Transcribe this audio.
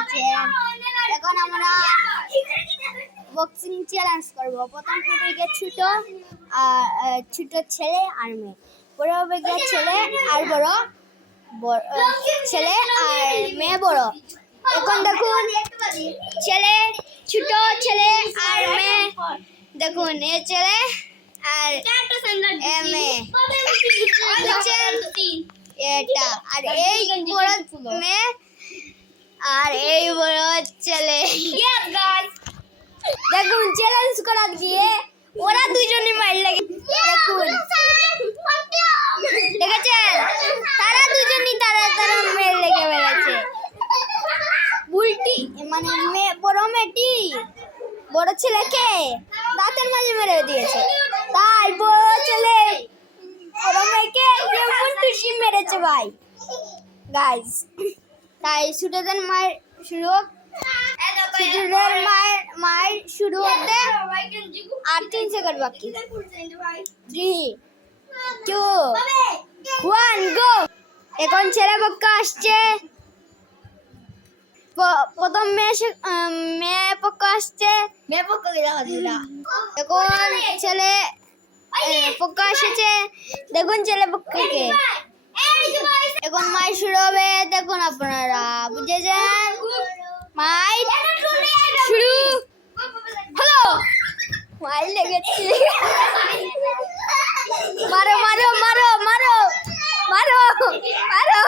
আছেন? এখন আমরা বক্সিং চ্যালেঞ্জ করব। প্রথম হবে গিয়ে ছোট ছেলে আর মেয়ে, বড় হবে গিয়ে ছেলে আর বড় ছেলে আর মেয়ে বড়। এখন দেখুন ছেলে ছোট ছেলে আর মেয়ে, দেখুন এ ছেলে আর এ মেয়ে, এটা আর এই বড় মেয়ে আর এই বড় ছেলে। দেখুন চ্যালেঞ্জ করা গিয়ে ওরা দুজনে মাইল লাগে। দেখুন দেখেছেন, তারা দুজনই তারা মেয়ে লেগে বেড়াচ্ছে। বুলটি মানে বড় মেয়েটি বড় ছেলেকে দাঁতের মাঝে মেরে দিয়েছে, তাই বড় ছেলে বড় মেয়েকে যেমন খুশি মেরেছে ভাই গাইস। তাই ছোটদের মায়ের শুরু হোক, ছোটদের মায়ের শুরু হতে আর 3 সেকেন্ড বাকি। 3, 2, 1 গো। এখন ছেলে পক্ষ আসছে, প্রথম মেয়ে পক্ষ আসছে। মেয়ে পক্ষ এখন ছেলে পক্ষ এসেছে, দেখুন ছেলে পক্ষকে। এখন মায়ের শুরু হবে, দেখুন আপনারা বুঝেছেন। মায়ের শুরু হলো, মায়ের লেগেছে। মারো মারো মারো মারো মারো মারো।